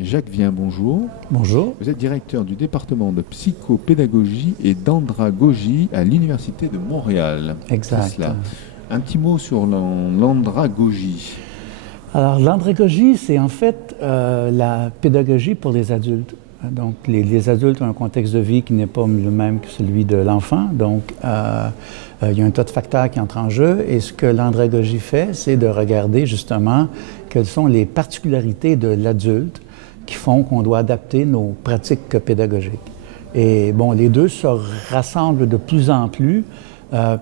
Jacques Vien, bonjour. Bonjour. Vous êtes directeur du département de psychopédagogie et d'andragogie à l'Université de Montréal. Exact. C'est cela. Un petit mot sur l'andragogie. Alors, l'andragogie, c'est en fait la pédagogie pour les adultes. Donc, les adultes ont un contexte de vie qui n'est pas le même que celui de l'enfant. Donc, il y a un tas de facteurs qui entrent en jeu. Et ce que l'andragogie fait, c'est de regarder justement quelles sont les particularités de l'adulte qui font qu'on doit adapter nos pratiques pédagogiques. Et bon, les deux se rassemblent de plus en plus,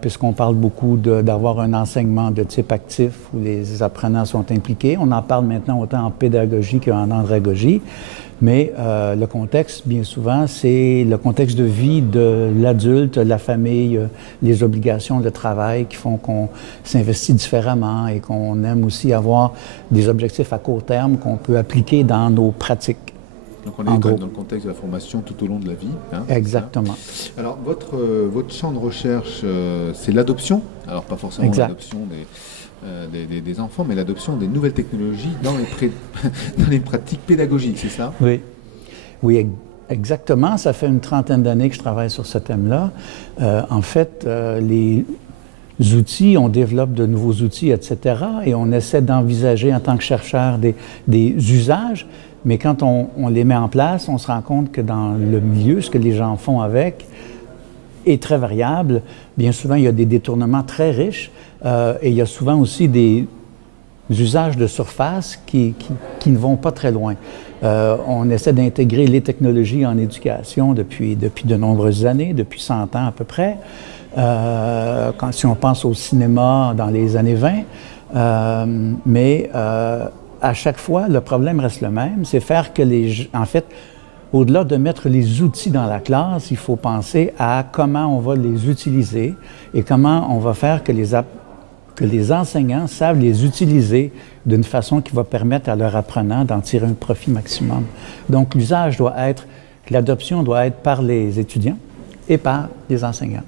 puisqu'on parle beaucoup d'avoir un enseignement de type actif où les apprenants sont impliqués. On en parle maintenant autant en pédagogie qu'en andragogie. Mais le contexte, bien souvent, c'est le contexte de vie de l'adulte, la famille, les obligations, le travail qui font qu'on s'investit différemment et qu'on aime aussi avoir des objectifs à court terme qu'on peut appliquer dans nos pratiques. Donc on est dans le contexte de la formation tout au long de la vie. Hein, exactement. Alors votre champ de recherche, c'est l'adoption. Alors pas forcément l'adoption des enfants, mais l'adoption des nouvelles technologies dans les pratiques pédagogiques, c'est ça? Oui. Oui, exactement. Ça fait une trentaine d'années que je travaille sur ce thème-là. En fait, les outils, on développe de nouveaux outils, etc. Et on essaie d'envisager en tant que chercheur des usages. Mais quand on les met en place, on se rend compte que dans le milieu, ce que les gens font avec est très variable. Bien souvent, il y a des détournements très riches et il y a souvent aussi des usages de surface qui ne vont pas très loin. On essaie d'intégrer les technologies en éducation depuis de nombreuses années, depuis 100 ans à peu près. Si on pense au cinéma dans les années 20, mais à chaque fois, le problème reste le même, c'est faire que en fait, au-delà de mettre les outils dans la classe, il faut penser à comment on va les utiliser et comment on va faire que les enseignants savent les utiliser d'une façon qui va permettre à leur apprenant d'en tirer un profit maximum. Donc, l'adoption doit être par les étudiants et par les enseignants.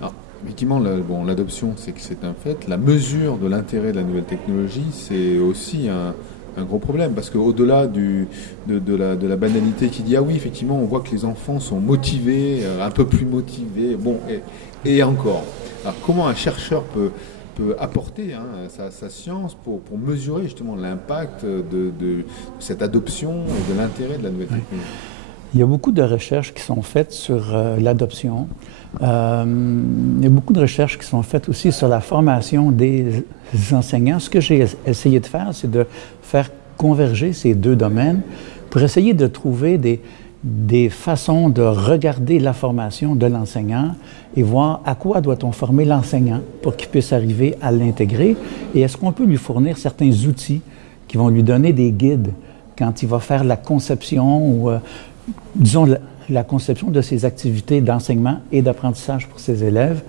Alors, effectivement, l'adoption, c'est un fait. La mesure de l'intérêt de la nouvelle technologie, c'est aussi un gros problème, parce qu'au-delà de la banalité qui dit « Ah oui, effectivement, on voit que les enfants sont motivés, un peu plus motivés. » Bon, et encore. Alors, comment un chercheur peut apporter sa science pour mesurer justement l'impact de cette adoption et de l'intérêt de la nouvelle technologie? Il y a beaucoup de recherches qui sont faites sur l'adoption. Il y a beaucoup de recherches qui sont faites aussi sur la formation des enseignants. Ce que j'ai essayé de faire, c'est de faire converger ces deux domaines pour essayer de trouver des façons de regarder la formation de l'enseignant et voir à quoi doit-on former l'enseignant pour qu'il puisse arriver à l'intégrer et est-ce qu'on peut lui fournir certains outils qui vont lui donner des guides quand il va faire la conception ou disons, la conception de ces activités d'enseignement et d'apprentissage pour ses élèves.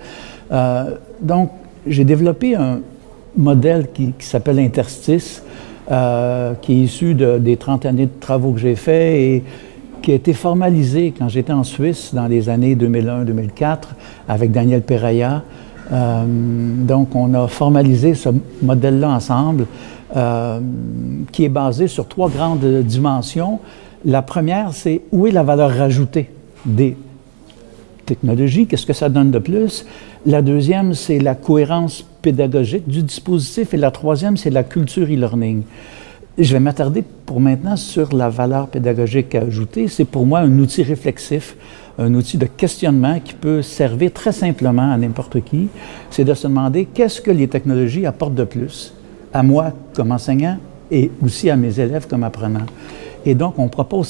Donc, j'ai développé un modèle qui s'appelle Interstice, qui est issu des 30 années de travaux que j'ai faits et qui a été formalisé quand j'étais en Suisse dans les années 2001-2004 avec Daniel Peraya. Donc, on a formalisé ce modèle-là ensemble, qui est basé sur 3 grandes dimensions. La première, c'est où est la valeur rajoutée des technologies, qu'est-ce que ça donne de plus? La deuxième, c'est la cohérence pédagogique du dispositif et la troisième, c'est la culture e-learning. Je vais m'attarder pour maintenant sur la valeur pédagogique ajoutée. C'est pour moi un outil réflexif, un outil de questionnement qui peut servir très simplement à n'importe qui. C'est de se demander qu'est-ce que les technologies apportent de plus à moi comme enseignant et aussi à mes élèves comme apprenants. Et donc, on propose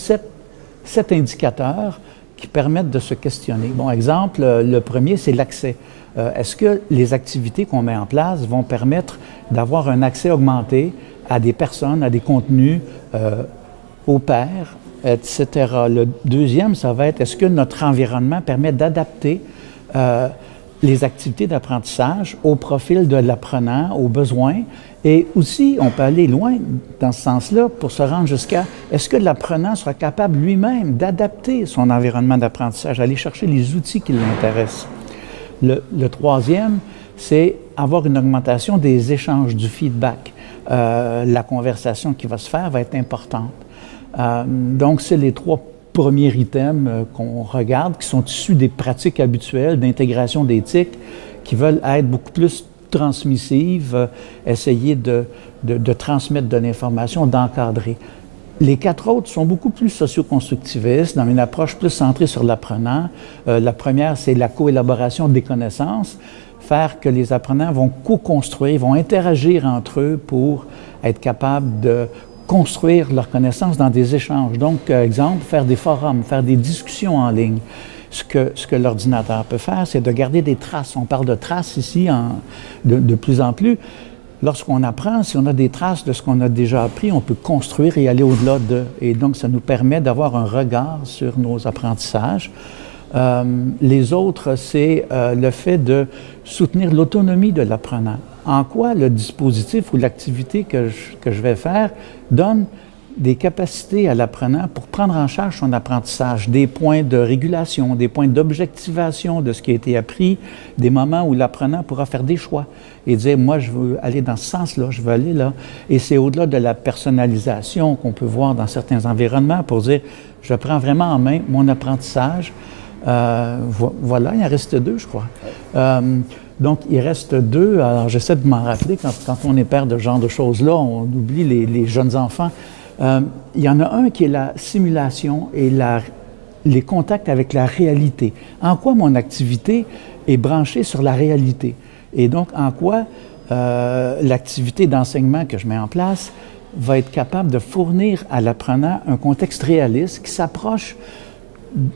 7 indicateurs qui permettent de se questionner. Bon, exemple, le premier, c'est l'accès. Est-ce que les activités qu'on met en place vont permettre d'avoir un accès augmenté à des personnes, à des contenus, aux pairs, etc. Le deuxième, ça va être, est-ce que notre environnement permet d'adapter les activités d'apprentissage au profil de l'apprenant, aux besoins? Et aussi, on peut aller loin dans ce sens-là pour se rendre jusqu'à est-ce que l'apprenant sera capable lui-même d'adapter son environnement d'apprentissage, aller chercher les outils qui l'intéressent. Le troisième, c'est avoir une augmentation des échanges, du feedback. La conversation qui va se faire va être importante. Donc, c'est les 3 premiers items qu'on regarde, qui sont issus des pratiques habituelles d'intégration d'éthique, qui veulent être beaucoup plus transmissives, essayer de transmettre de l'information, d'encadrer. Les 4 autres sont beaucoup plus socio-constructivistes, dans une approche plus centrée sur l'apprenant. La première, c'est la coélaboration des connaissances, faire que les apprenants vont co-construire, vont interagir entre eux pour être capables de construire leurs connaissances dans des échanges. Donc, exemple, faire des forums, faire des discussions en ligne. Ce que l'ordinateur peut faire, c'est de garder des traces. On parle de traces ici de plus en plus. Lorsqu'on apprend, si on a des traces de ce qu'on a déjà appris, on peut construire et aller au-delà de. Et donc, ça nous permet d'avoir un regard sur nos apprentissages. Les autres, c'est le fait de soutenir l'autonomie de l'apprenant. En quoi le dispositif ou l'activité que je vais faire donne des capacités à l'apprenant pour prendre en charge son apprentissage, des points de régulation, des points d'objectivation de ce qui a été appris, des moments où l'apprenant pourra faire des choix et dire, moi, je veux aller dans ce sens-là, je veux aller là. Et c'est au-delà de la personnalisation qu'on peut voir dans certains environnements pour dire, je prends vraiment en main mon apprentissage. Voilà, il en reste 2, je crois. Donc, il reste 2. Alors, j'essaie de m'en rappeler. Quand on est père de ce genre de choses-là, on oublie les jeunes enfants. Il y en a un qui est la simulation et les contacts avec la réalité. En quoi mon activité est branchée sur la réalité? Et donc, en quoi l'activité d'enseignement que je mets en place va être capable de fournir à l'apprenant un contexte réaliste qui s'approche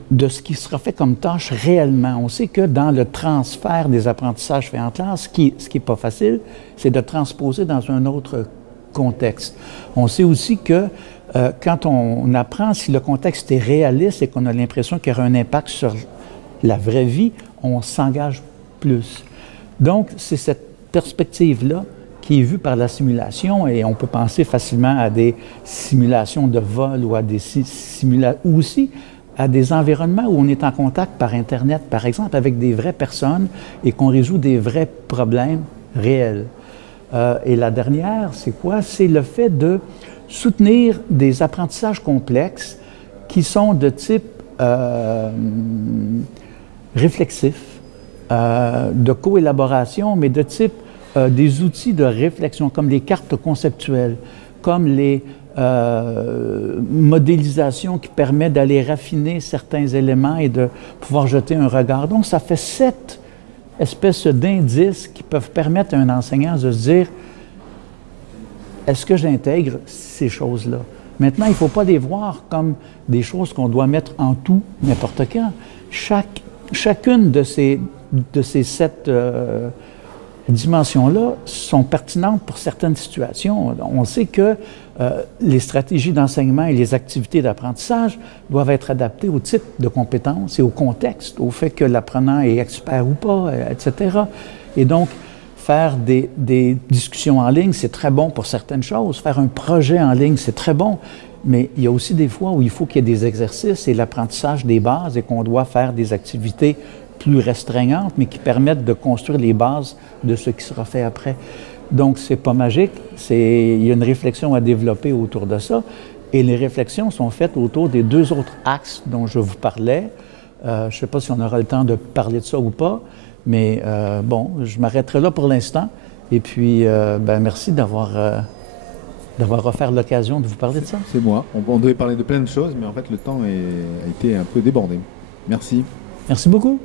de ce qui sera fait comme tâche réellement. On sait que dans le transfert des apprentissages faits en classe, ce qui n'est pas facile, c'est de transposer dans un autre contexte. On sait aussi que quand on apprend, si le contexte est réaliste et qu'on a l'impression qu'il y aura un impact sur la vraie vie, on s'engage plus. Donc, c'est cette perspective-là qui est vue par la simulation, et on peut penser facilement à des simulations de vol ou à des ou aussi à des environnements où on est en contact par Internet, par exemple, avec des vraies personnes et qu'on résout des vrais problèmes réels. Et la dernière, c'est quoi? C'est le fait de soutenir des apprentissages complexes qui sont de type réflexif, de coélaboration, mais de type des outils de réflexion, comme les cartes conceptuelles, comme les modélisations qui permettent d'aller raffiner certains éléments et de pouvoir jeter un regard. Donc, ça fait 7 espèces d'indices qui peuvent permettre à un enseignant de se dire, est-ce que j'intègre ces choses-là? Maintenant, il ne faut pas les voir comme des choses qu'on doit mettre en tout, n'importe quand. Chacune de ces 7 dimensions-là sont pertinentes pour certaines situations. On sait que les stratégies d'enseignement et les activités d'apprentissage doivent être adaptées au type de compétences et au contexte, au fait que l'apprenant est expert ou pas, etc. Et donc, faire des discussions en ligne, c'est très bon pour certaines choses. Faire un projet en ligne, c'est très bon. Mais il y a aussi des fois où il faut qu'il y ait des exercices et l'apprentissage des bases et qu'on doit faire des activités plus restreignantes, mais qui permettent de construire les bases de ce qui sera fait après. Donc, c'est pas magique. Il y a une réflexion à développer autour de ça. Et les réflexions sont faites autour des 2 autres axes dont je vous parlais. Je ne sais pas si on aura le temps de parler de ça ou pas, mais bon, je m'arrêterai là pour l'instant. Et puis, merci d'avoir offert l'occasion de vous parler de ça. C'est moi. On devait parler de plein de choses, mais en fait, le temps a été un peu débordé. Merci. Merci beaucoup.